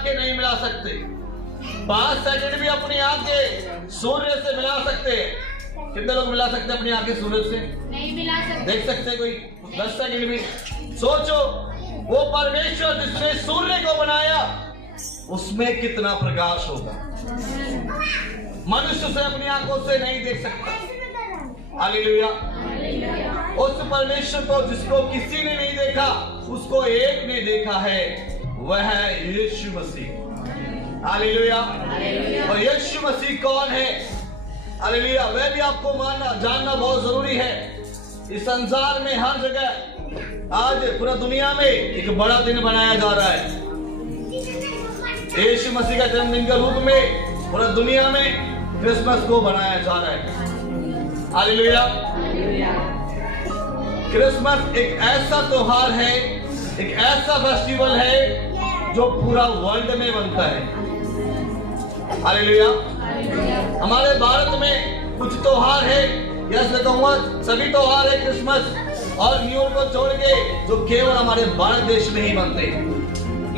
आंखें नहीं मिला सकते। 5 सेकंड भी अपनी आंखें सूर्य से मिला सकते हैं। कितने लोग मिला सकते हैं अपनी आंखें सूरज से? नहीं मिला सकते। देख सकते कोई 10 सेकंड भी? सोचो, वो परमेश्वर जिसने सूर्य को बनाया उसमें कितना प्रकाश होगा। मनुष्य से अपनी आंखों से नहीं देख सकता। हालेलुया। उस परमेश्वर को जिसको किसी ने नहीं देखा, उसको एक ने देखा है, वह है यीशु मसीह। हालेलुया। और यीशु मसीह कौन है? हालेलुया। वह भी आपको मानना जानना बहुत जरूरी है। इस संसार में हर जगह आज पूरा दुनिया में एक बड़ा दिन मनाया जा रहा है। यीशु मसीह का जन्मदिन के रूप में पूरा दुनिया में क्रिसमस को मनाया जा रहा है। हालेलुया। क्रिसमस एक ऐसा त्योहार है, एक ऐसा फेस्टिवल है जो पूरा वर्ल्ड में बनता है। हालेलुया। हमारे भारत में कुछ त्योहार है, यस मैं कहूंगा सभी त्योहार है क्रिसमस और न्यू ईयर को छोड़ के जो केवल हमारे भारत देश में ही बनते हैं।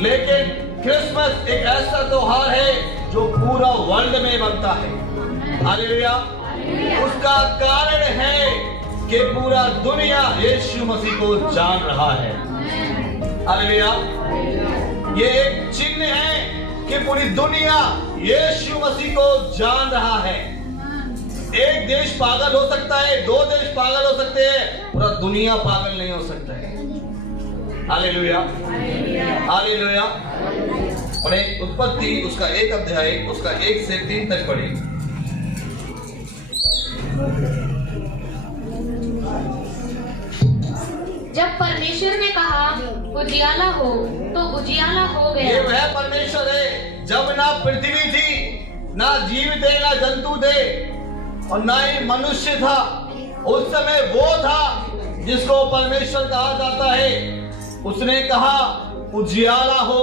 लेकिन क्रिसमस एक ऐसा त्योहार है जो पूरा वर्ल्ड में बनता है। हालेलुया। उसका कारण है कि पूरा दुनिया यीशु मसीह को जान रहा है। हालेलुया। ये एक चिन्ह है कि पूरी दुनिया यीशु मसीह को जान रहा है। एक देश पागल हो सकता है, 2 देश पागल हो सकते हैं, पूरा दुनिया पागल नहीं हो सकता है। हालेलुया। हालेलुया। पढ़े उत्पत्ति उसका 1 अध्याय उसका 1 से 3 तक पढ़े। जब परमेश्वर ने कहा उजियाला हो तो उजियाला हो गया। ये वह परमेश्वर है जब ना पृथ्वी थी, ना जीव थे, ना जंतु थे और ना ही मनुष्य था। उस समय वो था जिसको परमेश्वर कहा जाता है। उसने कहा उजियाला हो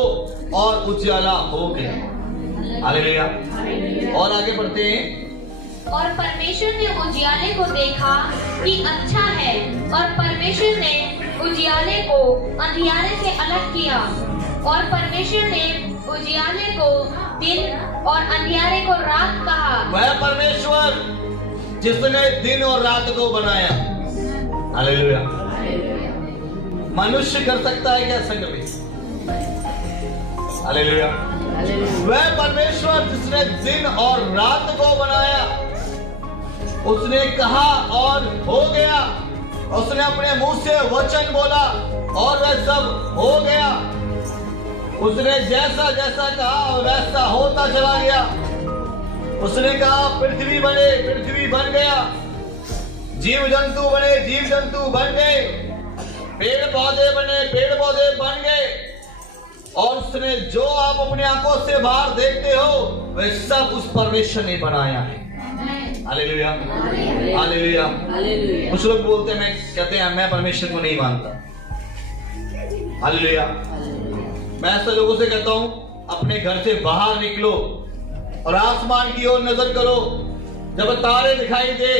और उजियाला हो गया। हालेलुया। और आगे बढ़ते हैं। और परमेश्वर ने उजियाले को देखा कि अच्छा है, और परमेश्वर ने उजियाले को अंधियारे से अलग किया। और परमेश्वर ने उजियाले को दिन और अंधियारे को रात कहा। वह परमेश्वर जिसने दिन और रात को बनाया। हालेलुया। मनुष्य कर सकता है क्या संग में? हालेलुया। वह परमेश्वर जिसने दिन और रात को बनाया, उसने कहा और हो गया। उसने अपने मुंह से वचन बोला और वह सब हो गया। उसने जैसा जैसा कहा वैसा होता चला गया। उसने कहा पृथ्वी बने, पृथ्वी बन गया। जीव जंतु बने, जीव जंतु बन गए। पेड़ पौधे बने, पेड़ पौधे बन गए। और उसने जो आप अपनी आंखों से बाहर देखते हो वह सब उस परमेश्वर ने बनाया है। हालेलुया। हालेलुया। कुछ लोग बोलते हैं, मैं कहते हैं मैं परमेश्वर को नहीं मानता। हालेलुया। मैं ऐसे लोगों से कहता हूं अपने घर से बाहर निकलो और आसमान की ओर नजर करो। जब तारे दिखाई दे,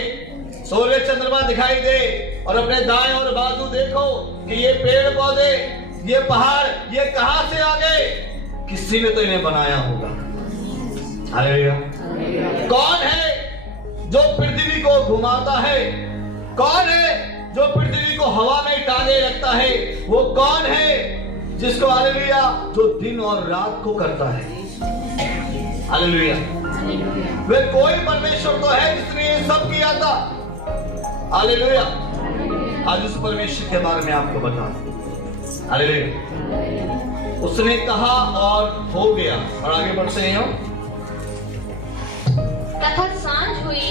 सूर्य चंद्रमा दिखाई दे और अपने दाएं और बाजू देखो कि ये पेड़ पौधे, ये पहाड़, ये कहां से आ गए? किसी ने तो इन्हें बनाया होगा। हालेलुया। कौन है जो पृथ्वी को घुमाता है? कौन है जो पृथ्वी को हवा में टांगे रखता है? वो कौन है जिसको हालेलुया जो दिन और रात को करता है? हालेलुया। वे कोई परमेश्वर तो है जिसने ये सब किया था। हालेलुया। आज उस परमेश्वर के बारे में आपको बता दूं। हालेलुया। उसने कहा और हो गया। और आगे बढ़ते हैं हम। तथा सांझ हुई,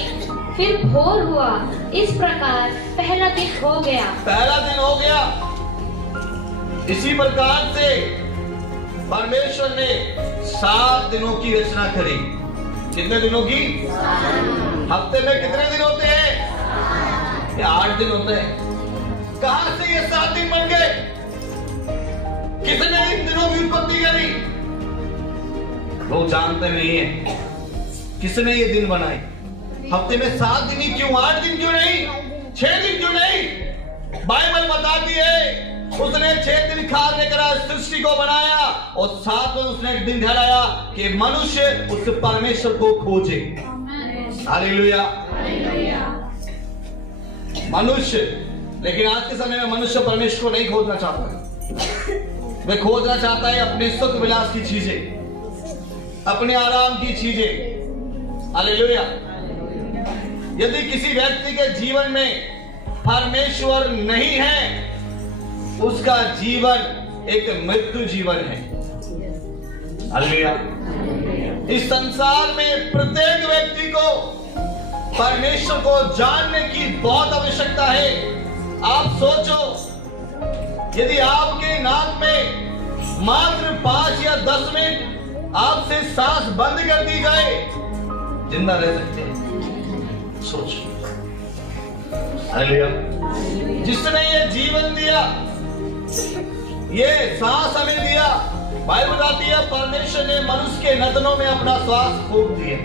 फिर भोर हुआ, इस प्रकार पहला दिन हो गया। पहला दिन हो गया। इसी प्रकार से परमेश्वर ने 7 दिनों की रचना करी। कितने दिनों की? हफ्ते में कितने दिन होते हैं? 8 दिन होते हैं। कहां से ये 7 दिन बन गए? किसने इन दिनों की उत्पत्ति करी? लोग जानते नहीं है किसने ये दिन बनाए। हफ्ते में 7 दिन ही क्यों? 8 दिन क्यों नहीं? 6 दिन क्यों नहीं? बाइबल बताती है उसने 6 दिन कार्य करा, सृष्टि को बनाया और 7वें उसने एक दिन ठहराया कि मनुष्य उस परमेश्वर को खोजे। हालेलुया। मनुष्य, लेकिन आज के समय में मनुष्य परमेश्वर को नहीं खोजना चाहता। वह खोजना चाहता है अपने सुख विलास की चीजें, अपने आराम की चीजें। हालेलुया। यदि किसी व्यक्ति के जीवन में परमेश्वर नहीं है, उसका जीवन एक मृत्यु जीवन है। हालेलुया। इस संसार में प्रत्येक व्यक्ति को परमेश्वर को जानने की बहुत आवश्यकता है। आप सोचो, यदि आपके नाक में मात्र 5 या 10 मिनट आपसे सांस बंद कर दी जाए, जिंदा रह सकते हैं? सोचो। हालेलुया। जिसने ये जीवन दिया, ये सांस हमें दिया, बाइबल बताती है परमेश्वर ने मनुष्य के नथनों में अपना श्वास फूंक दिया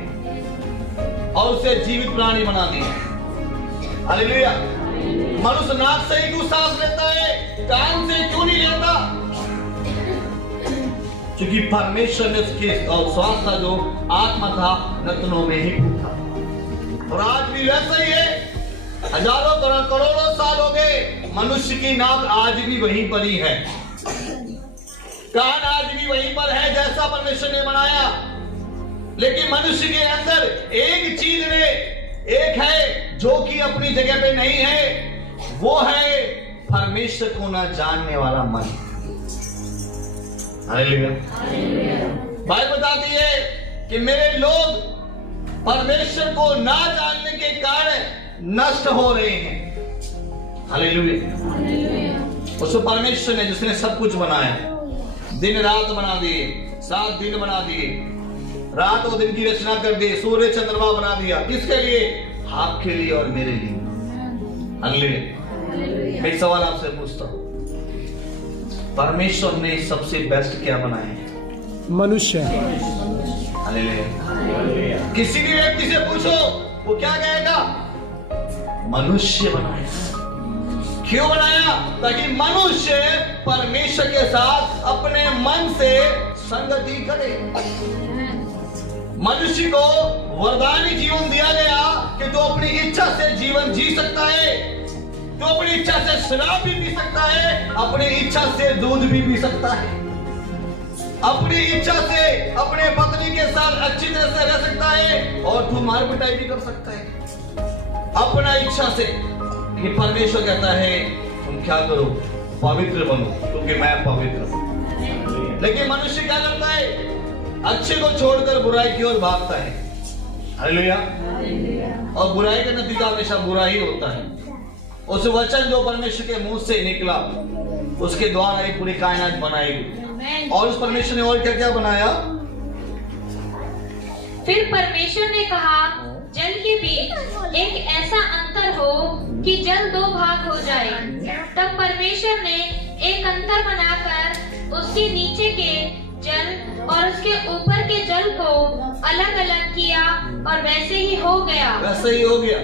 और उसे जीवित प्राणी बना दिया। हालेलुया। मनुष्य नाक से ही क्यों सांस लेता है, कान से क्यों नहीं लेता? क्योंकि परमेश्वर ने उसके श्वास का जो आत्मा था नथनों में ही फूंका। और आज भी वैसा ही है। हजारों करोड़ों साल हो गए, मनुष्य की नाक आज भी वहीं पर ही है, कान आज भी वहीं पर है जैसा परमेश्वर ने बनाया। लेकिन मनुष्य के अंदर एक चीज एक है जो कि अपनी जगह पे नहीं है, वो है परमेश्वर को ना जानने वाला मन। हालेलुया। बाइबल बताती है कि मेरे लोग परमेश्वर को ना जानने के कारण नष्ट हो रहे हैं। हालेलुया। उस परमेश्वर ने जिसने सब कुछ बनाया, दिन रात बना दिए, 7 दिन बना दिए, रात और दिन की रचना कर दी, सूर्य चंद्रमा बना दिया, किसके लिए? आपके लिए और मेरे लिए। हालेलुया। एक सवाल आपसे पूछता हूं, परमेश्वर ने सबसे बेस्ट क्या बनाया? मनुष्य। हालेलुया। किसी भी व्यक्ति से पूछो, वो क्या कहेगा? मनुष्य बनाया। क्यों बनाया? ताकि मनुष्य परमेश्वर के साथ अपने मन से संगति करे। मनुष्य को वरदानी जीवन दिया गया कि तू अपनी इच्छा से जीवन जी सकता है, तू अपनी इच्छा से शराब भी पी सकता है, अपनी इच्छा से दूध भी पी सकता है, अपनी इच्छा से अपने पत्नी के साथ अच्छी तरह से रह सकता है और तू मार पिटाई भी कर सकता है अपना इच्छा से। कि परमेश्वर कहता है तुम क्या करो? पवित्र बनो, क्योंकि मैं पवित्र हूं। लेकिन मनुष्य क्या करता है? अच्छे को छोड़कर बुराई की ओर भागता है। हालेलुया। और बुराई का नतीजा हमेशा बुरा ही होता है। उस वचन जो परमेश्वर के मुंह से निकला, उसके द्वारा ही पूरी कायनात बनाई गई। और उस परमेश्वर ने और क्या क्या बनाया? फिर परमेश्वर ने कहा, जल के बीच एक ऐसा अंतर हो कि जल 2 भाग हो जाए। तब परमेश्वर ने एक अंतर बनाकर उसके नीचे के जल और उसके ऊपर के जल को अलग अलग किया और वैसे ही हो गया। वैसे ही हो गया।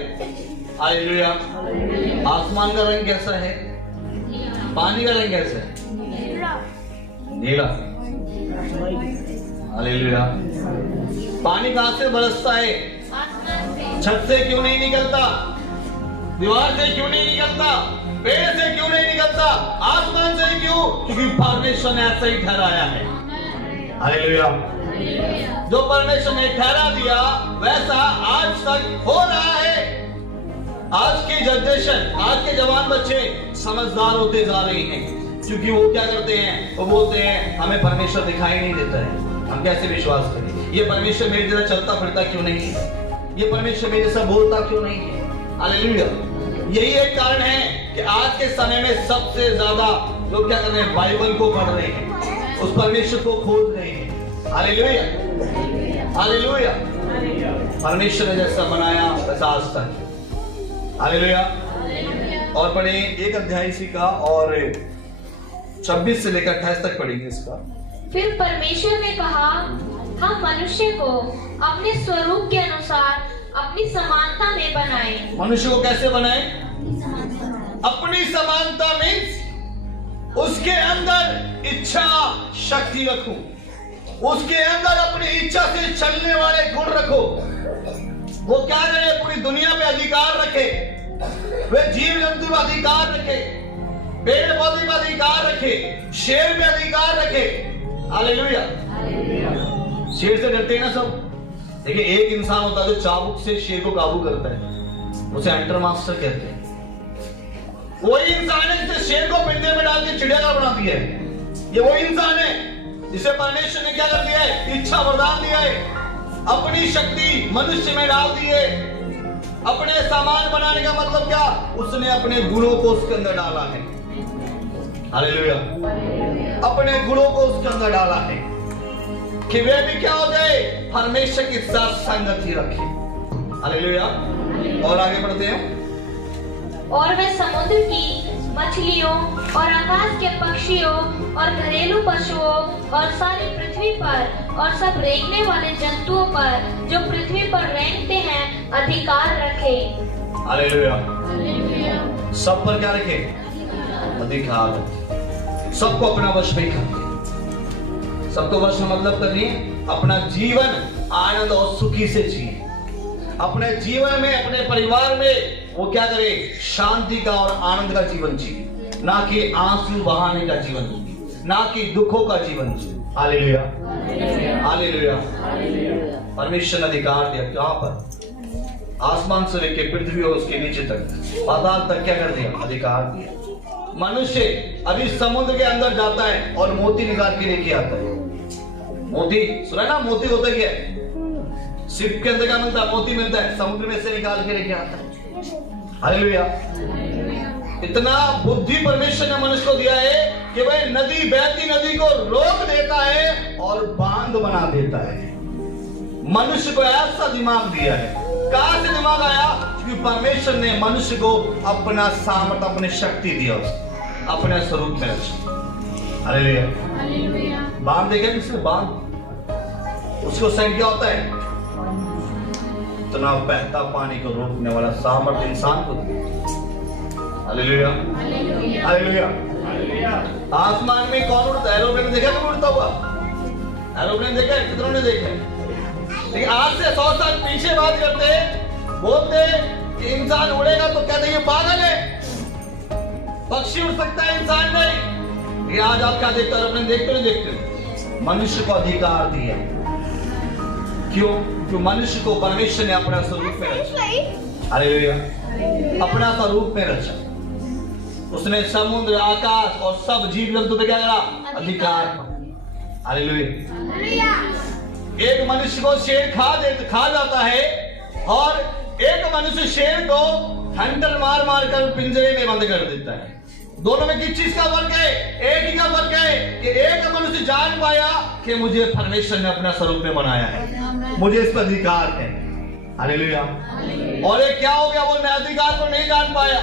हालेलुया। आसमान का रंग कैसा है? पानी का रंग कैसा है? नीला। हालेलुया। पानी कहां से बरसता है? छत से क्यों नहीं निकलता? दीवार से क्यों नहीं निकलता? पेड़ से क्यों नहीं निकलता? आसमान से क्यों? क्योंकि परमेश्वर ने ऐसा ही ठहराया है। हालेलुया। जो परमेश्वर ने ठहरा दिया वैसा आज तक हो रहा है। आज की जनरेशन, आज के जवान बच्चे समझदार होते जा रहे हैं, क्योंकि वो क्या करते हैं? वो बोलते हैं हमें परमेश्वर दिखाई नहीं देता है, हम कैसे विश्वास करें? ये परमेश्वर मेरे जैसा चलता फिरता क्यों नहीं है? ये परमेश्वर मेरे जैसा बोलता क्यों नहीं है? हालेलुया। यही एक कारण है कि आज के समय में सबसे ज्यादा लोग क्या कर रहे हैं? बाइबल को पढ़ रहे हैं, उस परमेश्वर को खोज रहे हैं। हालेलुया। हालेलुया। परमेश्वर ने जैसा बनाया वैसा आज तक। हालेलुया। और पढ़े 1 अध्याय इसी का और 26 से लेकर 28 तक पढ़ेंगे इसका। फिर परमेश्वर ने कहा, हम मनुष्य को अपने स्वरूप के अनुसार अपनी समानता में बनाए। मनुष्य को कैसे बनाए? अपनी समानता मीन्स उसके अंदर इच्छा शक्ति रखो, उसके अंदर अपनी इच्छा से चलने वाले गुण रखो। वो क्या करे, पूरी दुनिया में अधिकार रखे, वे जीव जंतु में अधिकार रखे, पेड़ पौधे में अधिकार रखे, शेर में अधिकार रखे। हालेलुया। शेर से डरते हैं ना सब। देखिए एक इंसान होता है जो चाबुक से शेर को काबू करता है, उसे हंटर मास्टर कहते हैं। वही इंसान है जिसे शेर को पिंजरे में डाल के चिड़ियाघर बना दिया है। ये वही इंसान है जिसे परमेश्वर ने क्या कर दिया है, इच्छा वरदान दिया है, अपनी शक्ति मनुष्य में डाल दी है। अपने सामान बनाने का मतलब क्या, उसने अपने गुणों को उसके अंदर डाला है। हालेलुया। अपने गुणों को उसके अंदर डाला है कि वे भी क्या हो जाए, परमेश्वर के साथ संगति रखे। हालेलुया। और आगे बढ़ते हैं। और वे समुद्र की मछलियों और आकाश के पक्षियों और घरेलू पशुओं और सारी पृथ्वी पर और सब रेंगने वाले जंतुओं पर जो पृथ्वी पर रेंगते हैं अधिकार रखे। हालेलुया। सब पर क्या रखे, अधिकार रखे। सबको अपना वश में करते, सबको वश में मतलब करिए अपना जीवन आनंद और सुखी से जिए। अपने जीवन में, अपने परिवार में वो क्या करे, शांति का और आनंद का जीवन जिए, ना कि आंसू बहाने का जीवन जिए, ना कि दुखों का जीवन जिए। हालेलुया। हालेलुया। परमेश्वर ने अधिकार दिया कहां पर, आसमान से लेकर पृथ्वी और उसके नीचे तक, पाताल तक क्या कर दिया, अधिकार दिया। मनुष्य अभी समुद्र के अंदर जाता है और मोती निकाल के लेके आता है। मोती सुना ना, मोती होता क्या है, शिप के अंदर क्या मिलता है, मोती मिलता है, समुद्र में से निकाल के लेके आता है। हालेलुया। इतना बुद्धि परमेश्वर ने मनुष्य को दिया है कि वह नदी, बहती नदी को रोक देता है और बांध बना देता है। मनुष्य को ऐसा दिमाग दिया है। कहां से दिमाग आया, क्योंकि परमेश्वर ने मनुष्य को अपना सामर्थ, अपनी शक्ति दिया, अपने स्वरूप में रचा। हालेलुया। बांध देखे किसने, बांध, उसको सही क्या होता है, इतना बहता पानी को रोकने वाला सामर्थ इंसान को दिया। हालेलुया। हालेलुया। आसमान में कौन उड़ता है, एरोप्लेन देखा कभी उड़ता हुआ, एरोप्लेन देखा है, कितनों ने देखा है। लेकिन आज से 100 साल पीछे बात करते, बोलते कि इंसान उड़ेगा तो कहते ये पागल है, पक्षी उड़ सकता है, इंसान नहीं। ये आज आप क्या देखते हो, एरोप्लेन देखते नहीं देखते, मनुष्य को अधिकार दिया। क्यों? क्यों? मनुष्य को परमेश्वर ने अपना स्वरूप में रचा। हालेलुया। अपना स्वरूप में रचा। उसने समुद्र, आकाश और सब जीव जंतु पे क्या करा, अधिकार। हालेलुया। एक मनुष्य को शेर खा जाता है और एक मनुष्य शेर को हंटर मार मार कर पिंजरे में बंद कर देता है। दोनों में किस चीज का फर्क है, एक ही का फर्क है कि एक मनुष्य जान पाया कि मुझे परमेश्वर ने अपना स्वरूप में बनाया है, मुझे इस पर अधिकार है। हालेलुया। और एक क्या हो गया, वो मैं अधिकार को नहीं जान पाया,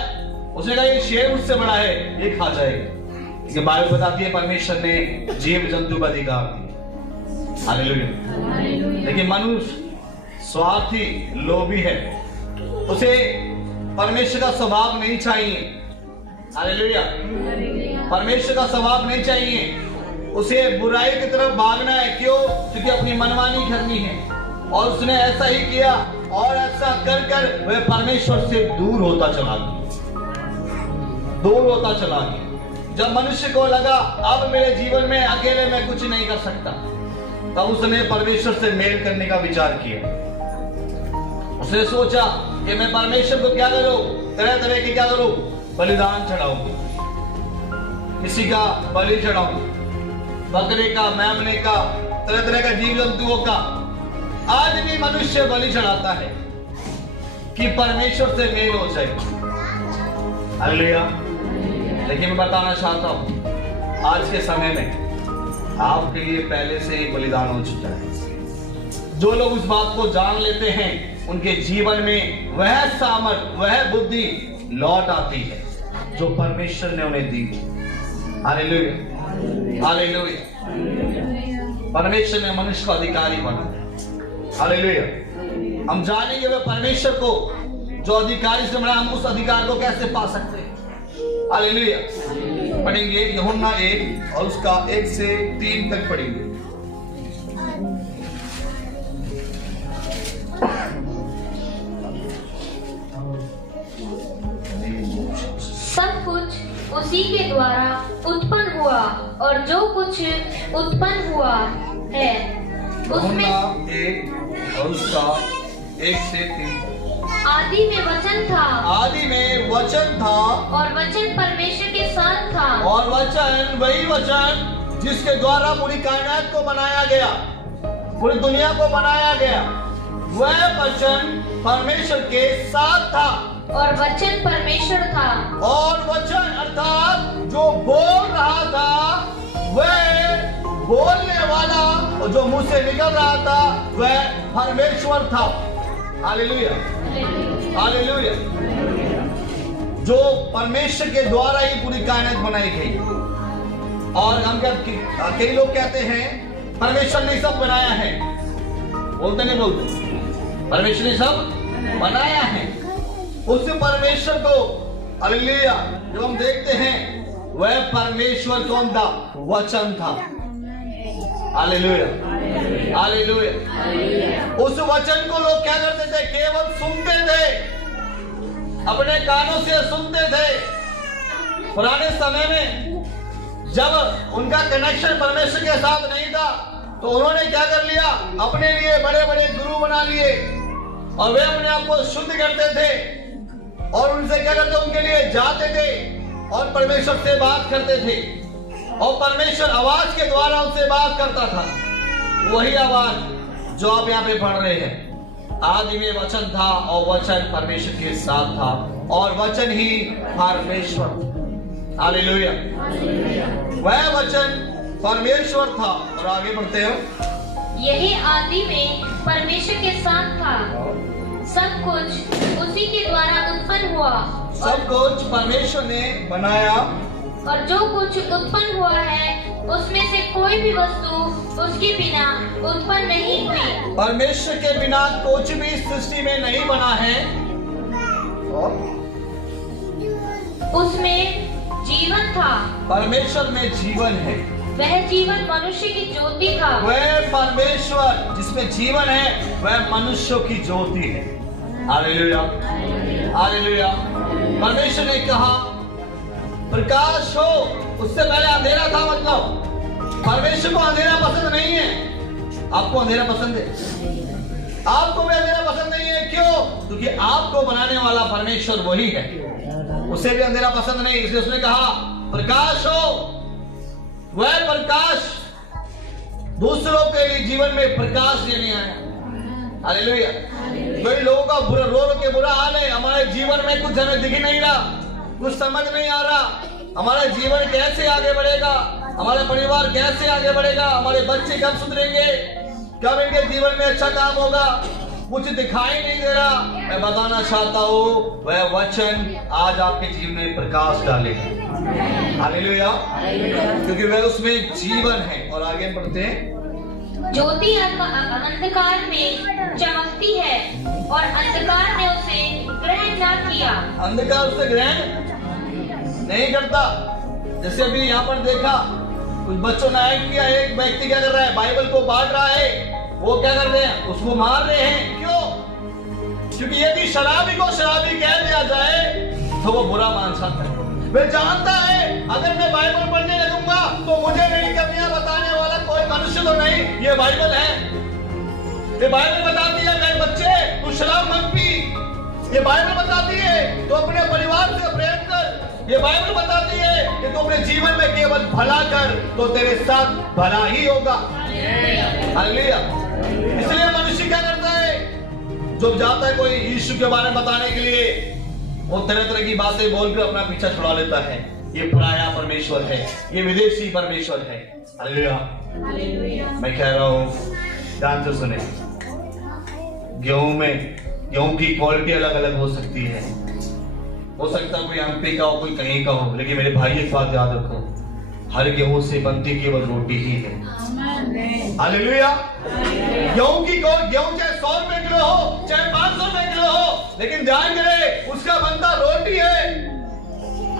उसने कहा ये शेर मुझसे बड़ा है, ये खा जाएगा। ये बाइबल बताती है परमेश्वर ने जीव जंतु का अधिकार दिया। हालेलुया। लेकिन मनुष्य स्वार्थी, लोभी है, उसे परमेश्वर का स्वभाव नहीं चाहिए। हालेलुया। परमेश्वर का स्वभाव नहीं चाहिए, उसे बुराई की तरफ भागना है। क्यों? क्योंकि अपनी मनमानी करनी है, और उसने ऐसा ही किया और ऐसा कर कर वह परमेश्वर से दूर होता चला गया, दूर होता चला गया। जब मनुष्य को लगा अब मेरे जीवन में अकेले मैं कुछ नहीं कर सकता, तब उसने परमेश्वर से मेल करने का विचार किया। उसने सोचा कि मैं परमेश्वर को क्या करूं, तरह तरह की क्या करूं, बलिदान चढ़ाऊं, किसी का बलि चढ़ाऊं, बकरे का, मेमने का, तरह तरह का जीव जंतुओं का। आज भी मनुष्य बलि चढ़ाता है कि परमेश्वर से मेल हो जाए। हालेलुया। लेकिन मैं बताना चाहता हूं, आज के समय में आपके लिए पहले से ही बलिदान हो चुका है। जो लोग उस बात को जान लेते हैं, उनके जीवन में वह सामर्थ, वह बुद्धि लौट आती है जो परमेश्वर ने उन्हें दी। हालेलुया। हालेलुया। परमेश्वर ने मनुष्य को अधिकारी बनाया। हालेलुया। हम जानेंगे वह परमेश्वर को जो अधिकारी से बना, हम उस अधिकार को कैसे पा सकते हैं। हालेलुया। पढ़ेंगे यूहन्ना 1 और उसका 1 से 3 तक पढ़ेंगे। सब कुछ उसी के द्वारा उत्पन्न हुआ और जो कुछ उत्पन्न हुआ है उसमें यूहन्ना 1 और उसका 1 से 3 तक। आदि में वचन था, आदि में वचन था और वचन परमेश्वर के साथ था, और वचन वही वचन जिसके द्वारा पूरी कायनात को बनाया गया, पूरी दुनिया को बनाया गया। वह वचन परमेश्वर के साथ था और वचन परमेश्वर था। और वचन अर्थात जो बोल रहा था, वह बोलने वाला और जो मुंह से निकल रहा था वह परमेश्वर था। Hallelujah, hallelujah. जो परमेश्वर के द्वारा ही पूरी कायनात बनाई गई। और हम कई लोग कहते हैं परमेश्वर ने सब बनाया है, बोलते नहीं बोलते? परमेश्वर ने सब बनाया है। उस परमेश्वर को हालेलुया जब हम देखते हैं, वह परमेश्वर कौन था? वचन था। Hallelujah, hallelujah. उस वचन को लोग क्या करते थे? केवल सुनते थे, अपने कानों से सुनते थे। पुराने समय में जब उनका कनेक्शन परमेश्वर के साथ नहीं था, तो उन्होंने क्या कर लिया? अपने लिए बड़े बड़े गुरु बना लिए और वे अपने आप को शुद्ध करते थे और उनसे क्या करते? उनके लिए जाते थे और परमेश्वर से बात करते थे और परमेश्वर आवाज के द्वारा उनसे बात करता था। वही आवाज जो आप यहाँ पे पढ़ रहे हैं। आदि में वचन था और वचन परमेश्वर के साथ था और वचन ही परमेश्वर। हालेलुया। वह वचन परमेश्वर था। और आगे बढ़ते हैं। यही आदि में परमेश्वर के साथ था। सब कुछ उसी के द्वारा उत्पन्न हुआ, सब कुछ परमेश्वर ने बनाया और जो कुछ उत्पन्न हुआ है उसमें से कोई भी वस्तु उसके बिना उत्पन्न नहीं हुई। परमेश्वर के बिना कुछ भी सृष्टि में नहीं बना है। और उसमें जीवन था, परमेश्वर में जीवन है। वह जीवन मनुष्य की ज्योति था। वह परमेश्वर जिसमें जीवन है वह मनुष्यों की ज्योति है। Hallelujah, hallelujah. परमेश्वर ने कहा प्रकाश हो, उससे पहले अंधेरा था। मतलब परमेश्वर को अंधेरा पसंद नहीं है। आपको अंधेरा पसंद है? आपको भी अंधेरा पसंद नहीं है। क्यों? क्योंकि आपको बनाने वाला परमेश्वर वही है, उसे भी अंधेरा पसंद नहीं। इसलिए उसने कहा प्रकाश हो। वह प्रकाश दूसरों के लिए जीवन में प्रकाश देने आया। हालेलुया। कई लोगों का रो के बुरा हाल है। हमारे जीवन में कुछ हमें दिख नहीं रहा, कुछ समझ नहीं आ रहा। हमारा जीवन कैसे आगे बढ़ेगा, हमारा परिवार कैसे आगे बढ़ेगा, हमारे बच्चे कब सुधरेंगे, कब इनके जीवन में अच्छा काम होगा, कुछ दिखाई नहीं दे रहा। मैं बताना चाहता हूँ वह वचन आज आपके जीवन में प्रकाश डालेगा। हालेलुया, क्योंकि वह उसमें जीवन है। और आगे बढ़ते हैं। ज्योति अंधकार में चमकती है और अंधकार ने उसे ग्रहण न किया। अंधकार उसे ग्रहण नहीं करता। जैसे अभी यहाँ पर देखा कुछ बच्चों ने एक्ट किया। एक व्यक्ति क्या कर रहा है? बाइबल को बांट रहा है। वो क्या कर रहे हैं? उसको मार रहे हैं। क्यों? क्योंकि यदि शराबी को शराबी कह दिया जाए तो वो बुरा मान सकता है। वे जानता है अगर मैं बाइबल पढ़ने लगूंगा तो मुझे मेरी कमियां बताने वाला कोई मनुष्य तो नहीं, ये बाइबल है। ये बाइबल बताती है मेरे बच्चे तू शराब मत पी। ये बाइबल बताती है तो अपने परिवार से प्रेम कर। ये बाइबल बताती है कि तू अपने जीवन में केवल भला कर तो तेरे साथ भला ही होगा। हालेलुया। इसलिए मनुष्य क्या करता है? जब जाता है कोई यीशु के बारे में बताने के लिए, वो तरह तरह की बातें बोलकर अपना पीछा छुड़ा लेता है। ये पराया परमेश्वर है, ये विदेशी परमेश्वर है। हालेलुया। मैं कह रहा हूँ ध्यान से सुने। गेहूं की क्वालिटी अलग अलग हो सकती है। हो सकता है कोई एमपी का हो, कोई कहीं का हो, लेकिन मेरे भाई एक बात याद रखो, हर गेहूं से बनती केवल रोटी ही है। हालेलुया। गेहूं चाहे 100 रुपए किलो हो, चाहे 500 रुपए किलो हो, लेकिन ध्यान करें उसका बनता रोटी है।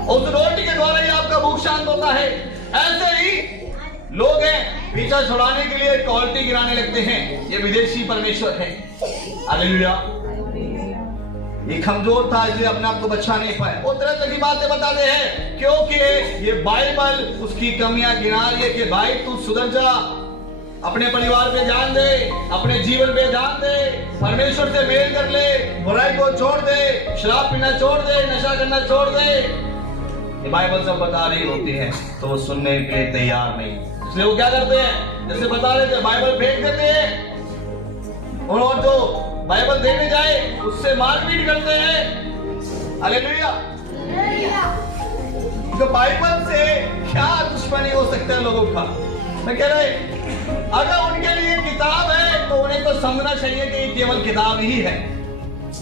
उस रोटी के द्वारा ही आपका भूख शांत होता है। ऐसे ही लोग हैं पीछा छुड़ाने के लिए क्वालिटी गिराने लगते हैं, ये विदेशी परमेश्वर है। हालेलुया। ये कमजोर था इसलिए अपने आप को बचा नहीं पाया। वो तरह तरह की बातें बताते हैं क्योंकि ये बाइबल उसकी कमियां गिना रही है कि भाई तू सुधर जा, अपने परिवार पे ध्यान दे, अपने जीवन पे ध्यान दे, परमेश्वर से मेल कर ले, बुराई को छोड़ दे, शराब पीना छोड़ दे, नशा करना छोड़ दे। ये बाइबल सब बता रही होती है तो वो सुनने के लिए तैयार नहीं, इसलिए वो क्या करते हैं, जैसे बता रहे थे बाइबल फेंक देते हैं और जो बाइबल देने जाए उससे मारपीट करते हैं। हालेलुया। तो बाइबल से क्या दुश्मनी हो सकता है लोगों का? मैं कह रहा अगर उनके लिए किताब है तो उन्हें तो समझना चाहिए कि ये केवल किताब ही है।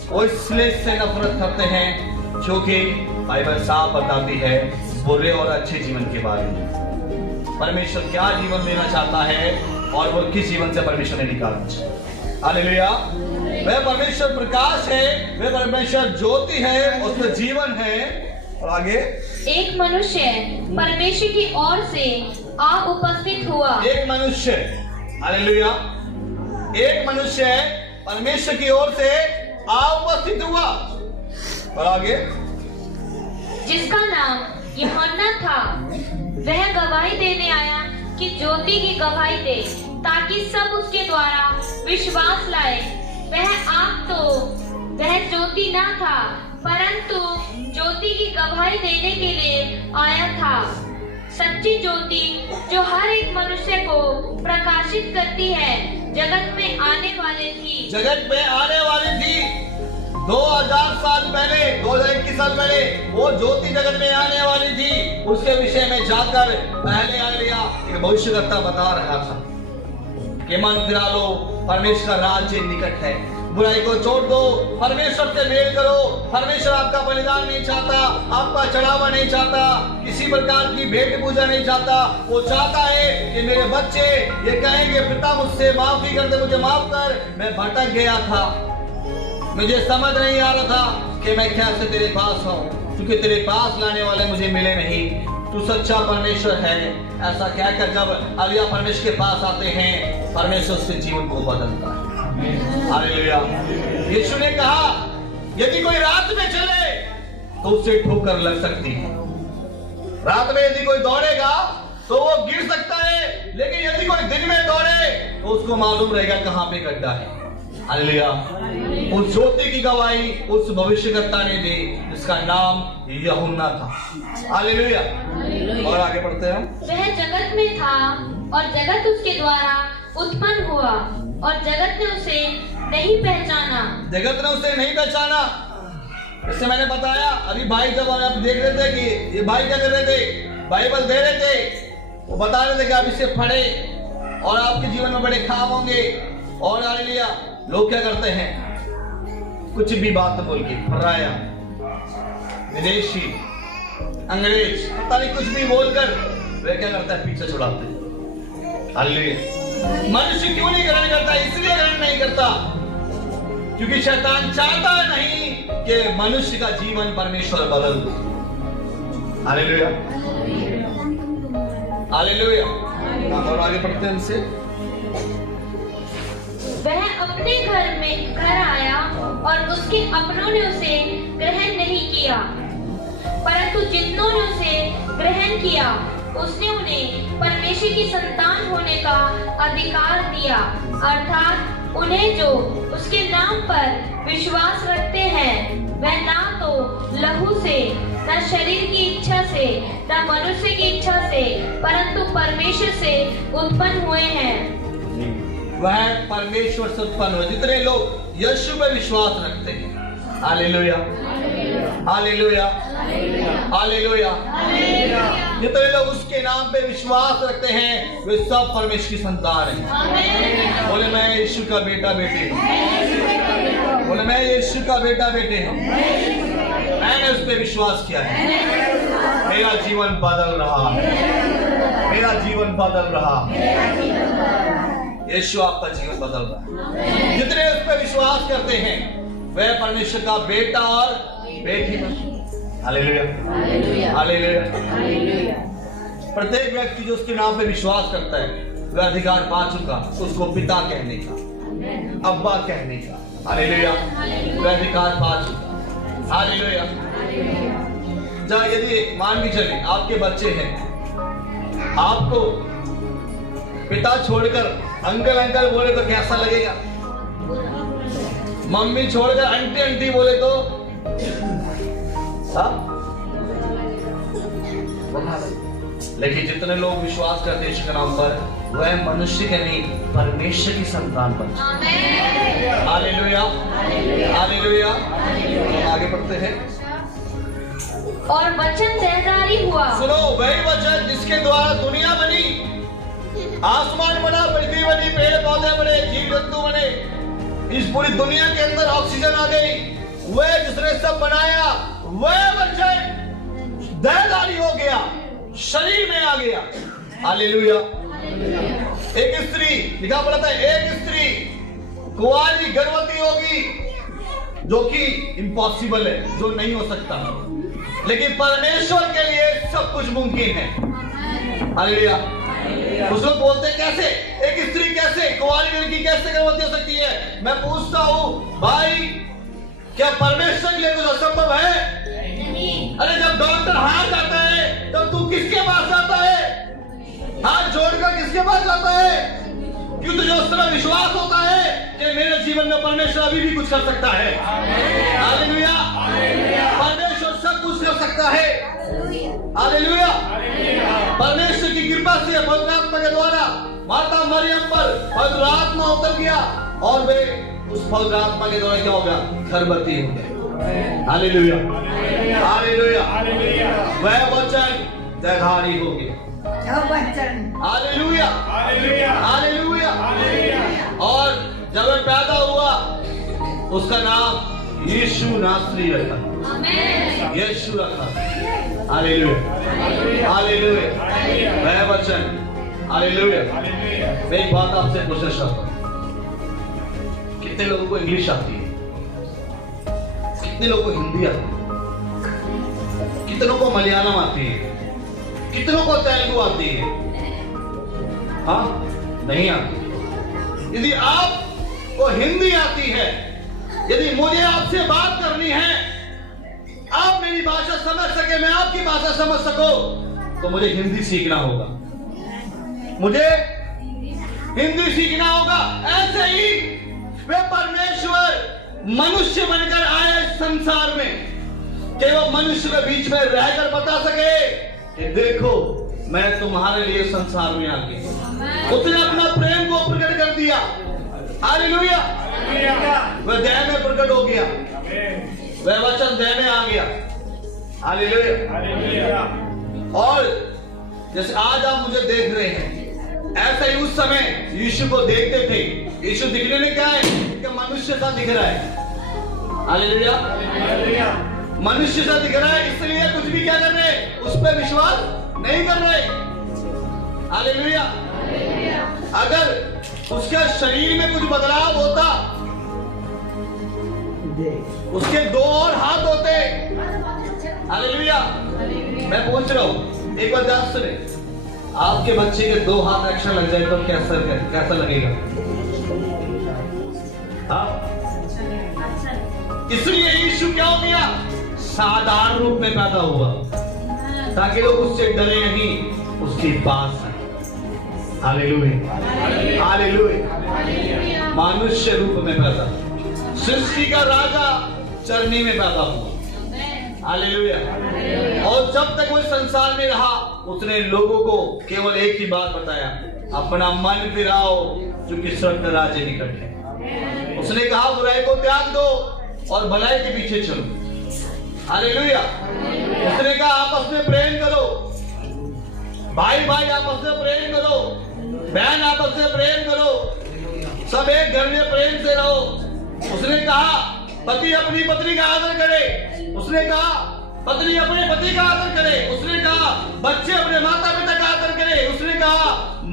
वो इसलिए इससे नफरत करते हैं क्योंकि बाइबल साफ बताती है बुरे और अच्छे जीवन के बारे में, परमेश्वर क्या जीवन देना चाहता है और वो किस जीवन से परमेश्वर ने निकालना चाहिए। हालेलुया। वह परमेश्वर प्रकाश है, वह परमेश्वर ज्योति है, उसमें जीवन है। और आगे एक मनुष्य परमेश्वर की ओर से आ उपस्थित हुआ। एक मनुष्य, हालेलुया, एक मनुष्य परमेश्वर की ओर से आ उपस्थित हुआ। और आगे जिसका नाम यूहन्ना था, वह गवाही देने आया कि ज्योति की गवाही दे ताकि सब उसके द्वारा विश्वास लाए। वह ज्योति ना था परंतु ज्योति की गवाही देने के लिए आया था। सच्ची ज्योति जो हर एक मनुष्य को प्रकाशित करती है जगत में आने वाली थी। जगत में आने वाली थी 2000 साल पहले, 2021 साल पहले वो ज्योति जगत में आने वाली थी। उसके विषय में जाकर पहले हालेलुया एक भविष्यवक्ता बता रहा था कि मन फिरा लो, परमेश्वर का राज्य निकट है, बुराई को छोड़ दो, परमेश्वर से मेल करो। परमेश्वर आपका बलिदान नहीं चाहता, आपका चढ़ावा नहीं चाहता, किसी प्रकार की भेंट पूजा नहीं चाहता। वो चाहता है कि मेरे बच्चे ये कहेंगे पिता मुझसे माफी कर दे, मुझे माफ कर, मैं भटक गया था, मुझे समझ नहीं आ रहा था कि मैं कैसे तेरे पास आऊं, क्योंकि तेरे पास लाने वाले मुझे मिले नहीं। तू सच्चा परमेश्वर है। ऐसा कहकर जब हालेलुया परमेश्वर के पास आते हैं, परमेश्वर उसके जीवन को बदलता है। हालेलुया। यीशु ने कहा यदि कोई रात में चले तो उसे ठोकर लग सकती है। रात में यदि कोई दौड़ेगा तो वो गिर सकता है, लेकिन यदि कोई दिन में दौड़े तो उसको मालूम रहेगा कहां पे गड्ढा है। हालेलुया। उस ज्योति की गवाही उस भविष्यवक्ता ने दी जिसका नाम यूहन्ना था। हालेलुया। और आगे पढ़ते हैं। वह जगत में था और जगत उसके द्वारा उत्पन्न हुआ और जगत ने उसे नहीं पहचाना। जगत ने उसे नहीं पहचाना। जैसे मैंने बताया अभी भाई जब आप देख रहे थे कि ये भाई क्या कर रहे थे, बाइबल दे रहे थे, वो बता रहे थे कि आप इसे पढ़े और आपके जीवन में बड़े काम होंगे। और हालेलुया लोग क्या करते हैं, कुछ भी बात बोल के, पराया, विदेशी, अंग्रेज, पता नहीं कुछ भी बोलकर वे क्या करता है, पीछे छुड़ाते हैं। हालेलुया। मनुष्य क्यों नहीं ग्रहण करता? इसलिए ग्रहण नहीं करता क्योंकि शैतान चाहता नहीं कि मनुष्य का जीवन परमेश्वर बदल दे। हालेलुया। हालेलुया। और आगे पढ़ते हैं इनसे। वह अपने घर आया और उसके अपनों ने उसे ग्रहण नहीं किया, परंतु जितनों ने उसे ग्रहण किया उसने उन्हें परमेश्वर की संतान होने का अधिकार दिया, अर्थात उन्हें जो उसके नाम पर विश्वास रखते हैं। वह ना तो लहू से, न शरीर की इच्छा से, न मनुष्य की इच्छा से, परंतु परमेश्वर से उत्पन्न हुए हैं। वह परमेश्वर से उत्पन्न हुए। जितने लोग यीशु में विश्वास रखते हैं, हालेलुया, हालेलुया, हालेलुया, जितने लोग उसके नाम पे विश्वास रखते हैं वे सब परमेश्वर की संतान हैं। बोले मैं यीशु का बेटा बेटी हूँ, बोले मैं यीशु का बेटा बेटे हूँ, मैंने उस पर विश्वास किया है, मेरा जीवन बदल रहा है, मेरा जीवन बदल रहा है। यीशु आपका जीवन बदल रहा है। जितने उस पर विश्वास करते हैं वह परमेश्वर का बेटा और बेटी बन। Hallelujah hallelujah. प्रत्येक व्यक्ति जो उसके नाम पे विश्वास करता है वह अधिकार पा चुका उसको पिता कहने का, अब्बा कहने का। हालेलुया, वह अधिकार पा चुका। हालेलुया। जहाँ यदि मान के चले आपके बच्चे हैं, आपको पिता छोड़कर अंकल अंकल बोले तो कैसा लगेगा? मम्मी छोड़कर आंटी आंटी बोले तो लेकिन जितने लोग विश्वास करते हैं यीशु के नाम पर वह मनुष्य के नहीं परमेश्वर की संतान बनते हैं। Hallelujah hallelujah. आगे बढ़ते हैं। और वचन देहधारी हुआ। सुनो, वही वचन जिसके द्वारा दुनिया बनी, आसमान बना, पृथ्वी बनी, पेड़ पौधे बने, जीव जंतु बने, इस पूरी दुनिया के अंदर ऑक्सीजन आ गई, वह जिसने सब बनाया वह वचन देहधारी हो गया, शरीर में आ गया। हालेलुया। एक स्त्री, लिखा पड़ा था एक स्त्री कुंवारी गर्भवती होगी, जो कि इम्पॉसिबल है, जो नहीं हो सकता, लेकिन परमेश्वर के लिए सब कुछ मुमकिन है। हालेलुया। कुछ लोग बोलते हैं कैसे एक स्त्री कैसे कुंवारी लड़की कैसे गर्भवती हो सकती है? मैं पूछता हूँ भाई, क्या परमेश्वर के लिए कुछ असंभव है? अरे जब डॉक्टर हार जाता है तब तू किसके पास जाता है? हाथ जोड़कर किसके पास जाता है? क्यों तुझे उस तरह विश्वास होता है कि मेरे जीवन में परमेश्वर अभी भी कुछ कर सकता है। हालेलुया। परमेश्वर सब कुछ कर सकता है। हालेलुया। परमेश्वर की कृपा से पवित्र आत्मा के द्वारा माता मरियम पर पवित्र आत्मा उतर गया और वे उस पवित्र आत्मा के द्वारा क्या हो गया? गर्भवती हो गए। Hallelujah hallelujah. वह वचन देहधारी हो गया। Hallelujah hallelujah. और जब वह पैदा हुआ उसका नाम यीशु नासरी रखा, यीशु रखा। Hallelujah hallelujah. वह वचन। हालेलुया। मैं एक बात आपसे पूछना चाहता हूँ, कितने लोगों को इंग्लिश आती है? कितने लोगों को हिंदी आती है? कितनों को मलयालम आती है? कितनों को तेलुगु आती है? हाँ, नहीं आती। यदि आपको हिंदी आती है, यदि मुझे आपसे बात करनी है, आप मेरी भाषा समझ सके, मैं आपकी भाषा समझ सको, तो मुझे हिंदी सीखना होगा। मुझे हिंदी सीखना होगा। ऐसे ही वे परमेश्वर मनुष्य बनकर आया इस संसार में कि वो मनुष्य के बीच में रहकर बता सके कि देखो मैं तुम्हारे लिए संसार में आ गया। उसने अपना प्रेम को प्रकट कर दिया। हालेलुया। वह देह में प्रकट हो गया, वह वचन देह में आ गया। हालेलुया। और जैसे आज आप मुझे देख रहे हैं, ऐसा ही उस समय यीशु को देखते थे। यीशु दिखने में क्या है? कि मनुष्य सा दिख रहा है। हालेलुया। मनुष्य सा दिख रहा है, इसलिए कुछ भी क्या कर रहे? उस पर विश्वास नहीं कर रहे। हालेलुया। अगर उसके शरीर में कुछ बदलाव होता, उसके दो और हाथ होते। हालेलुया। मैं पूछ रहा हूं, एक बार ध्यान सुने, आपके बच्चे के दो हाथ एक्स्ट्रा लग जाए तो कैसा लगेगा? इसलिए यीशु क्या हो गया? साधारण रूप में पैदा हुआ ताकि लोग उससे डरे नहीं, उसके पास आए। Hallelujah hallelujah. मनुष्य रूप में पैदा, सृष्टि का राजा चरनी में पैदा हुआ। हालेलुया। और जब तक वो संसार में रहा उसने लोगों को केवल एक ही बात बताया, अपना मन फिराओ क्योंकि स्वर्ग राज्य निकट है। उसने कहा बुराई को त्याग दो और भलाई के पीछे चलो। हालेलुया। उसने कहा आपस में प्रेम करो, भाई भाई आपस में प्रेम करो, बहन आपस में प्रेम करो, सब एक घर में प्रेम से रहो। उसने कहा पति अपनी पत्नी का आदर करे, उसने कहा पत्नी अपने पति का आदर करे, उसने कहा बच्चे अपने माता पिता का आदर करे, उसने कहा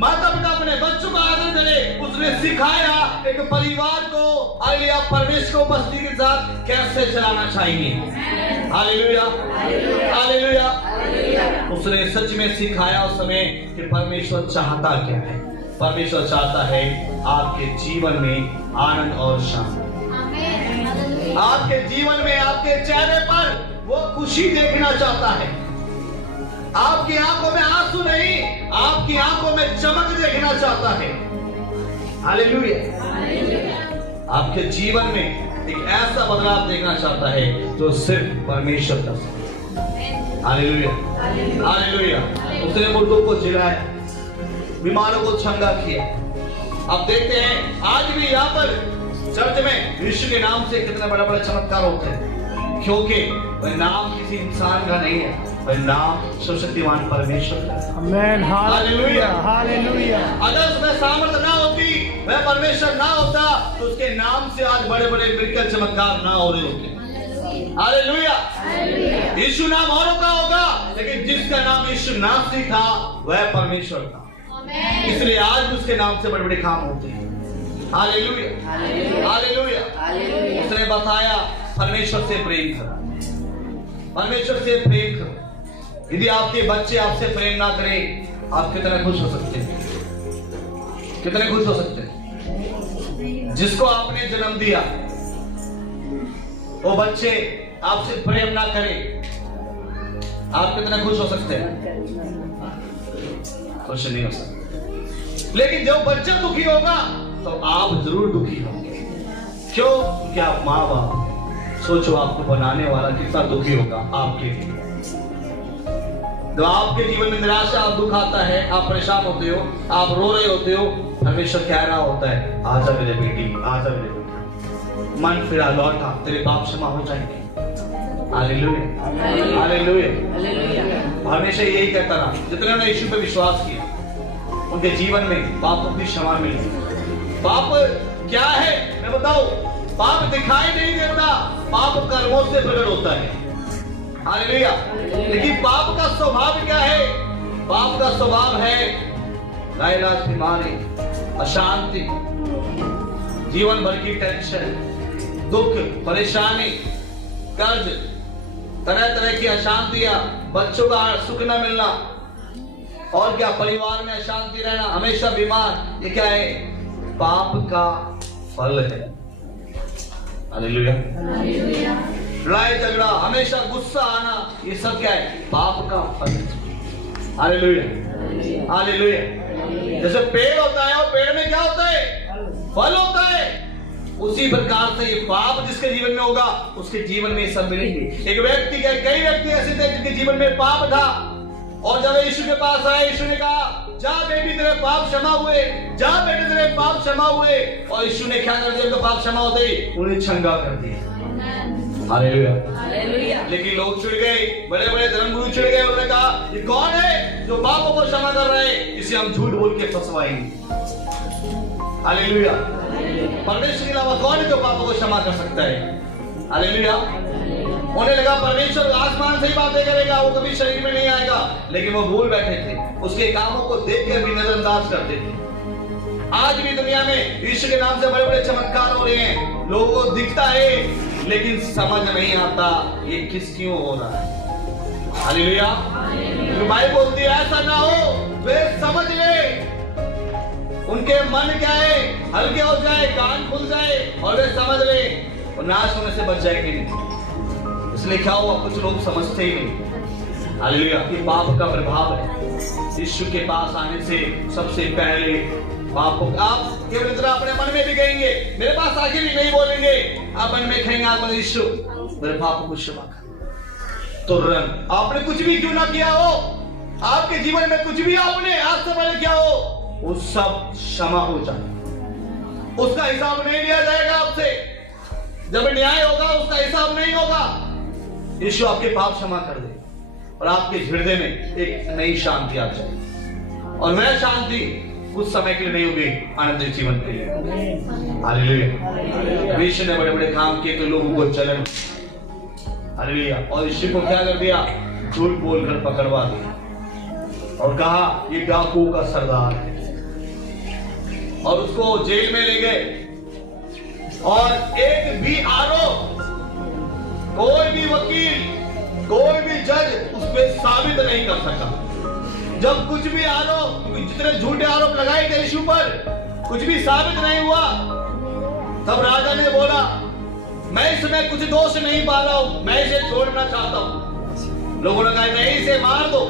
माता पिता अपने बच्चों का आदर करे, उसने उसने सिखाया एक परिवार को हालेलुया परमेश्वर को उपस्थिति के साथ कैसे चलाना चाहिए। Hallelujah hallelujah. उसने सच में सिखाया उस समय कि परमेश्वर चाहता क्या है। परमेश्वर चाहता है आपके जीवन में आनंद और शांति, आपके जीवन में आपके चेहरे पर वो खुशी देखना चाहता है। आपकी आंखों में आंसू नहीं, आपकी आंखों में चमक देखना चाहता है। हालेलुया। आपके जीवन में एक ऐसा बदलाव देखना चाहता है जो सिर्फ परमेश्वर कर सकता है। Hallelujah hallelujah. उसने मुर्दों को जिलाया, बीमारों को चंगा किया। अब देखते हैं आज भी यहाँ पर चर्च में यीशु के नाम से कितने बड़े बड़े चमत्कार होते हैं, क्योंकि वह नाम किसी इंसान का नहीं है, वह नाम सर्वशक्तिमान परमेश्वर का है। आमेन। Hallelujah hallelujah. अगर उसमें सामर्थ्य ना होती, वह परमेश्वर ना होता, तो उसके नाम से आज बड़े बड़े मिलकर चमत्कार ना हो रहे होते। हालेलुया। यीशु नाम औरों का होगा, लेकिन जिसका नाम यीशु नासरी था वह परमेश्वर था, इसलिए आज उसके नाम से बड़े बड़े काम होते हैं। Hallelujah hallelujah. उसने बताया परमेश्वर से प्रेम करो, परमेश्वर से प्रेम करो। यदि आपके बच्चे आपसे प्रेम ना करें, आप कितने खुश हो सकते हैं, कितने खुश हो सकते हैं। जिसको आपने जन्म दिया वो बच्चे आपसे प्रेम ना करें, आप कितने खुश हो सकते हैं, खुश नहीं हो सकते। लेकिन जब बच्चा दुखी होगा तो आप जरूर दुखी होंगे। क्यों? क्योंकि आप माँ बाप। सोचो आपको बनाने वाला कितना दुखी होगा आपके लिए। जब आपके जीवन में निराशा और दुख आता है, आप परेशान होते हो, आप रो रहे होते हो, परमेश्वर कह रहा होता है आजा मेरे बेटी, आजा मेरे बेटी, मन फिरा लौटा, तेरे पाप क्षमा हो जाएंगे। Hallelujah hallelujah. हमेशा यही कहता रहा, जितने ने यीशु पे विश्वास किया उनके जीवन में पापों की क्षमा मिली। पाप क्या है मैं बताऊं, पाप दिखाई नहीं देता, पाप कर्मों से प्रकट होता है। हालेलुया। लेकिन पाप का स्वभाव क्या है? पाप का स्वभाव है लाइलाज, बीमारी, अशांति, जीवन भर की टेंशन, दुख, परेशानी, कर्ज, तरह तरह की अशांतियां, बच्चों का सुख न मिलना, और क्या परिवार में अशांति रहना, हमेशा बीमार, ये क्या है? पाप का फल है। हालेलुया। लड़ाई झगड़ा, हमेशा गुस्सा आना, ये सब क्या है? पाप का फल है। Hallelujah hallelujah. जैसे पेड़ होता है और पेड़ में क्या होता है? फल होता है। उसी प्रकार से ये पाप जिसके जीवन में होगा उसके जीवन में सब मिलेंगे। एक व्यक्ति के कई व्यक्ति ऐसे थे जिनके जीवन में पाप था, और जब यीशु के पास आए, यीशु ने कहा जा बेटी तेरे पाप क्षमा हुए, जा बेटे तेरे पाप क्षमा हुए। और यीशु ने क्या कर दिया? उनके पाप क्षमा होते ही उन्हें चंगा कर दिया। हालेलुया। लेकिन लोग चिढ़ गए, बड़े बड़े धर्मगुरु चिढ़ गए, उन्होंने कहा ये कौन है जो पापों को क्षमा कर रहा है, इसे हम झूठ बोल के फंसवाएंगे। हालेलुया। परमेश्वर के अलावा कौन है जो पापों को क्षमा कर सकता है? हालेलुया। उन्हें लगा परमेश्वर आसमान से ही बातें करेगा, वो कभी शरीर में नहीं आएगा, लेकिन वो भूल बैठे थे, उसके कामों को देखकर भी नजरअंदाज करते थे। आज भी दुनिया में यीशु के नाम से बड़े बड़े चमत्कार हो रहे हैं, लोगों को दिखता है लेकिन समझ नहीं आता ये किस क्यों हो रहा है। हालेलुया। बाइबल बोलती है ऐसा ना हो, वे समझ ले, उनके मन क्या है हल्के हो जाए, कान खुल जाए और वे समझ ले और नाश होने से बच जाएंगे। इसलिए क्या हुआ? कुछ लोग समझते ही नहीं। हालेलुया। ये पाप का प्रभाव है। यीशु के पास आने से सबसे पहले पाप को आप केवल इतना अपने मन में भी कहेंगे, मेरे पास आके भी नहीं बोलेंगे, आप मन में कहेंगे आप यीशु मेरे पाप को क्षमा कर। तुरंत आपने कुछ भी क्यों ना किया हो, आपके जीवन में कुछ भी आपने आज से पहले किया हो, वो सब क्षमा हो जाए। उसका हिसाब नहीं लिया जाएगा आपसे। जब न्याय होगा उसका हिसाब नहीं होगा। यीशु आपके पाप क्षमा कर दे और आपके हृदय में एक नई शांति आ जाए, और वह शांति कुछ समय के लिए नहीं होगी, आनंद जीवन के लिए। हालेलुया। यीशु ने बड़े बड़े काम किए तो लोगों को जलन। हालेलुया। और यीशु को क्या कर दिया? झूठ बोलकर पकड़वा दिया और कहा ये डाकुओं का सरदार है। और उसको जेल में ले गए। और एक भी आरोप कोई भी वकील, कोई भी जज उस पर साबित नहीं कर सका। जब कुछ भी आरोप, जितने झूठे आरोप लगाए थे यीशु पर, कुछ भी साबित नहीं हुआ, तब राजा ने बोला, मैं इसमें कुछ दोष नहीं पा रहा हूं, मैं इसे छोड़ना चाहता हूं। लोगों ने कहा नहीं, इसे मार दो।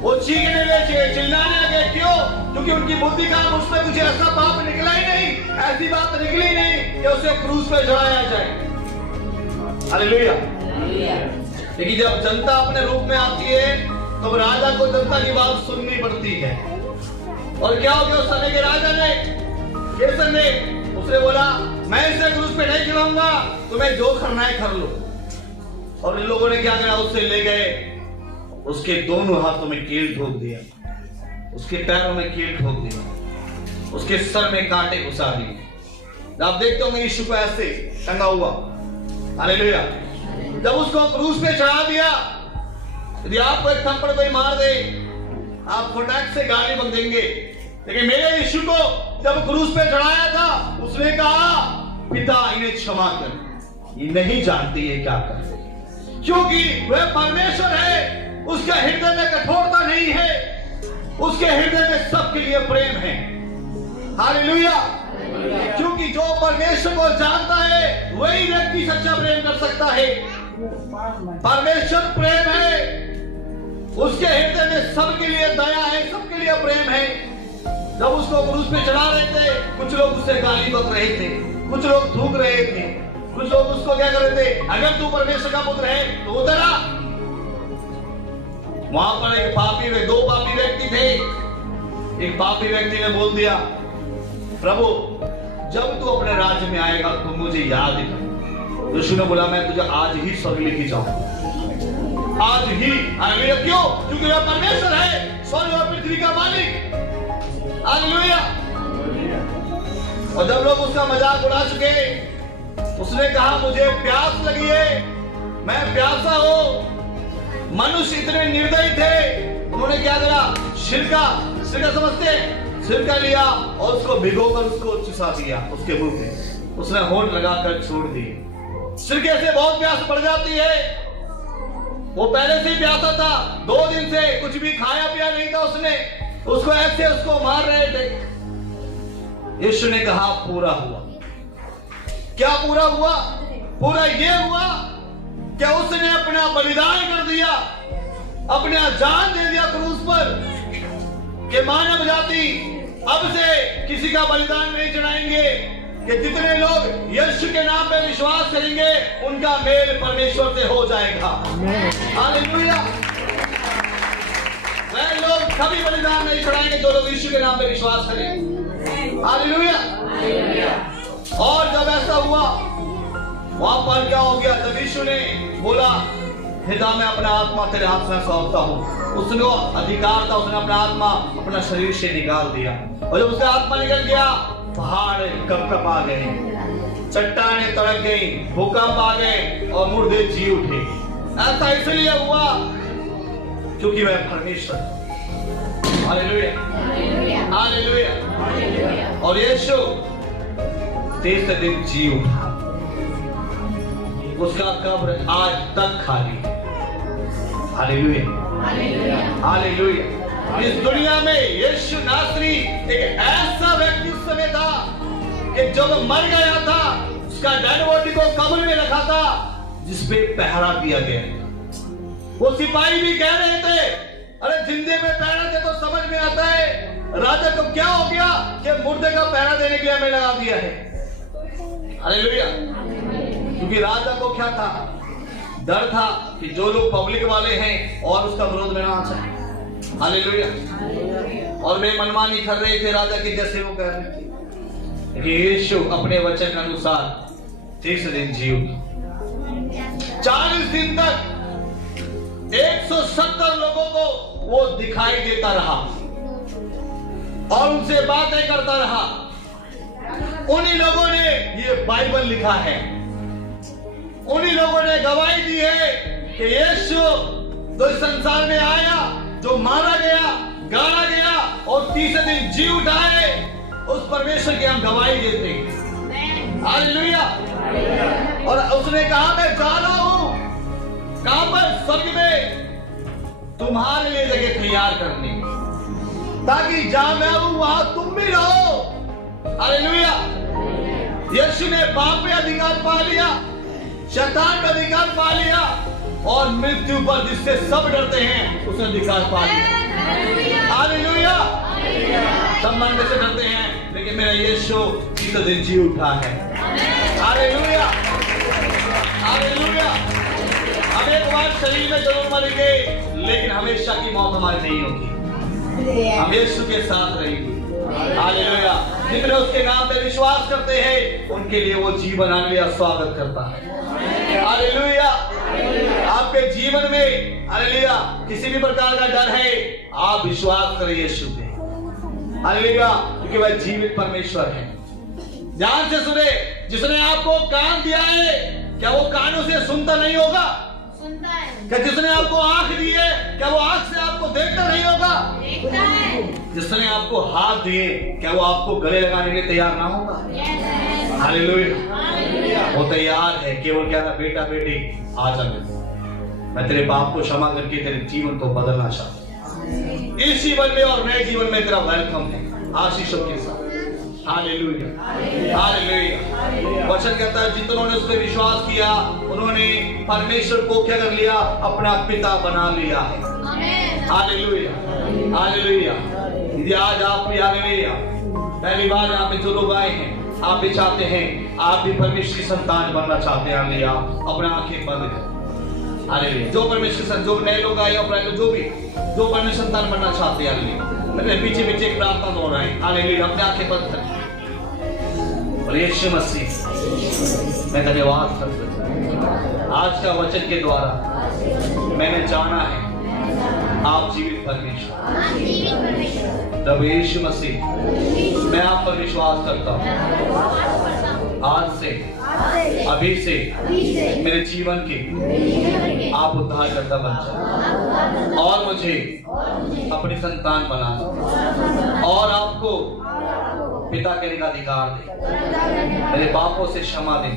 वो चीखने लगे, चिल्लाने लगे। क्यों? क्योंकि उनकी बुद्धि का उसमें कुछ ऐसा पाप निकला ही नहीं, ऐसी बात निकली नहीं कि उसे क्रूस पे चढ़ाया जाए। हालेलुया। लेकिन जब जनता अपने रूप में आती है तो राजा को जनता की बात सुननी पड़ती है। और क्या हो गया उस समय के राजा ने, केसर ने, उसने बोला मैं इसे क्रूस पे नहीं चढ़ाऊंगा, तुम्हें जो करना है कर लो। और इन लोगों ने क्या किया, उससे ले गए, उसके दोनों हाथों में कील ठोक दिया, उसके पैरों में कील ठोक दिया, उसके सर में कांटे घुसा दिए। आप देखते होंगे यीशु को ऐसे टंगा हुआ। हालेलुया। जब उसको क्रूस पे चढ़ा दिया, यदि आपको एक थप्पड़ कोई मार दे, आप फटाक से गाली बक देंगे। लेकिन मेरे यीशु को जब क्रूस पे चढ़ाया था, उसने कहा पिता इन्हें क्षमा कर, ये नहीं जानते ये क्या करते। क्योंकि वह परमेश्वर है, उसके हृदय में कठोरता नहीं है, उसके हृदय में सबके लिए प्रेम है। हालेलुया। क्योंकि जो परमेश्वर को जानता है वही व्यक्ति सच्चा प्रेम कर सकता है। परमेश्वर प्रेम है, उसके हृदय में सबके लिए दया है, सबके लिए प्रेम है। जब उसको क्रूस पे चढ़ा रहे थे, कुछ लोग उससे गाली बक रहे थे, कुछ लोग थूक रहे थे, कुछ लोग उसको क्या कर रहे थे, अगर तू परमेश्वर का पुत्र है तो उतर आ। वहां पर एक पापी, दो पापी व्यक्ति थे। एक पापी व्यक्ति ने बोल दिया, प्रभु जब तू अपने राज्य में आएगा तो मुझे याद कर। यीशु ने बोला मैं तुझे आज ही स्वर्ग लेके जाऊंगा, आज ही। हालेलुया। क्यों? क्योंकि वह परमेश्वर है, स्वर्ग और पृथ्वी का मालिक। हालेलुया। और जब लोग उसका मजाक उड़ा चुके, उसने कहा मुझे प्यास लगी है, मैं प्यासा हूं। मनुष्य इतने निर्दयी थे, उन्होंने क्या करा, सिरका समझते हैं, सिरका लिया और उसको भिगोकर उसको चुसा दिया उसके मुंह पे, उसने होंठ लगाकर छोड़ दी। सिरके से बहुत प्यास बढ़ जाती है। वो पहले से ही प्यासा था, 2 दिन से कुछ भी खाया पिया नहीं था उसने, उसको ऐसे उसको मार रहे थे। यीशु ने कहा पूरा हुआ। क्या पूरा हुआ? पूरा ये हुआ कि उसने अपना बलिदान कर दिया, अपना जान दे दिया क्रूस पर, कि मानव जाति अब से किसी का बलिदान नहीं चढ़ाएंगे, कि जितने लोग यीशु के नाम पे विश्वास करेंगे उनका मेल परमेश्वर से हो जाएगा। हालेलुया। वह लोग कभी बलिदान नहीं चढ़ाएंगे जो लोग यीशु के नाम पे विश्वास करेंगे। हालेलुया। और जब ऐसा हुआ, वहां पर क्या हो गया, जब यीशु ने बोला पिता मैं अपना आत्मा तेरे हाथ में सौंपता हूं, उसने अधिकार था, उसने अपना आत्मा अपना शरीर से निकाल दिया। और जब उसका आत्मा निकल गया, पहाड़ कंप आ गए, चट्टानें तड़क गई, भूकंप आ गए और मुर्दे जी उठे। ऐसा इसलिए हुआ क्योंकि वह परमेश्वर। हालेलुया। हालेलुया। और यीशु तीसरे दिन जी उठा, उसका कब्र आज तक खाली है। हालेलुया। हालेलुया। इस दुनिया में यीशु नासरी एक ऐसा व्यक्ति उस समय था कि जब मर गया था, उसका डेड बॉडी को कब्र में रखा था, जिसपे पहरा दिया गया। वो सिपाही भी कह रहे थे, अरे जिंदे में पहरा दे तो समझ में आता है, राजा को क्या हो गया कि मुर्दे का पहरा देने के लिए हमें लगा दिया है। हालेलुया। क्योंकि राजा को क्या था, डर था कि जो लोग पब्लिक वाले हैं और उसका विरोध में ना जाए। हालेलुया। और वे मनमानी कर रहे थे राजा की, जैसे वो कह रहे थे। कि यीशु अपने वचन के अनुसार तीसरे दिन जी उठा। 40 दिन तक 170 लोगों को वो दिखाई देता रहा और उनसे बातें करता रहा। उन्हीं लोगों ने ये बाइबल लिखा है, उन्हीं लोगों ने गवाही दी है कि यीशु तो इस संसार में आया, जो मारा गया, गाड़ा गया और तीसरे दिन जी उठाए, उस परमेश्वर की हम गवाही देते हैं। हालेलुया। और उसने कहा मैं जा रहा हूं कहां पर? स्वर्ग में तुम्हारे लिए जगह तैयार करने, ताकि जहां मैं हूं वहां तुम भी रहो। हालेलुया। यीशु ने पाप पे अधिकार पा लिया, शैतान पे अधिकार पा लिया, और मृत्यु पर जिससे सब डरते हैं उसने अधिकार पा लिया। हालेलुया। सब मरने से डरते हैं, लेकिन मेरा यीशु तीसरे दिन जी उठा है। हालेलुया। हालेलुया। हम एक बार शरीर में जरूर मरेंगे, लेकिन हमेशा की मौत हमारी नहीं होगी, हम यीशु के साथ रहेंगे। हालेलुया। जितने उसके नाम पे विश्वास करते हैं उनके लिए वो जीवन हालेलुया स्वागत करता है। हालेलुया। आपके जीवन में हालेलुया किसी भी प्रकार का डर है, आप विश्वास करें यीशु पे। हालेलुया। क्योंकि वह जीवित परमेश्वर है। ध्यान से सुने, जिसने आपको कान दिया है, क्या वो कानों से सुनता नहीं होगा? सुनता है। क्या जिसने आपको आंख दी है, क्या वो आंख से आपको देखता नहीं होगा? देखता है। जिसने आपको हाथ दिए, क्या वो आपको गले लगाने के लिए तैयार ना होगा? हालेलुया। वो तैयार है, केवल क्या ना, बेटा बेटी आ जा, मैं तेरे पाप को क्षमा करके तेरे जीवन को बदलना चाहता हूं। इस जीवन में और नए जीवन में तेरा वेलकम है, आशीषों के साथ। हालेलुया। हालेलुया। वचन कहता है जिन्होंने उस पर विश्वास किया उन्होंने परमेश्वर को क्या कर लिया? अपना पिता बना लिया है। हालेलुया। हालेलुया। यदि आज आप भी हालेलुया पहली बार यहाँ पे जो लोग आए हैं, आप भी चाहते हैं, आप भी परमेश्वर की संतान बनना चाहते हैं, हालेलुया, अपना आंखें बंद करें। हालेलुया। जो परमेश्वर जो नए लोग आए और जो भी जो परमेश्वर संतान बनना चाहते हैं, हालेलुया, मेरे पीछे पीछे एक प्रार्थना हो रहा है। हालेलुया। अपने आंखें बंद करें। यीशु मसीह मैं धन्यवाद करता हूं, आज का वचन के द्वारा मैंने जाना है आप जीवित परमेश्वर। प्रभु यीशु मसीह मैं आप पर विश्वास करता हूं, आज से अभी से मेरे जीवन के आप उद्धारकर्ता बन जाओ और मुझे अपनी संतान बना दो और आपको पिता कहने का अधिकार दे। मेरे पापों से क्षमा दे,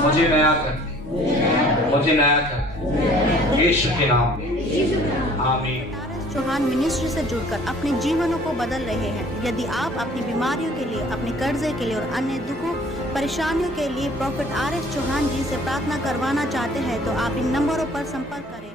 मुझे नया कर दे, मुझे नया कर दे, यीशु के नाम में आमीन। चौहान मिनिस्ट्री से जुड़कर अपने जीवनों को बदल रहे हैं। यदि आप अपनी बीमारियों के लिए, अपने कर्जे के लिए और अन्य दुखों परेशानियों के लिए प्रॉफेट RS चौहान जी से प्रार्थना करवाना चाहते हैं तो आप इन नंबरों पर संपर्क करें।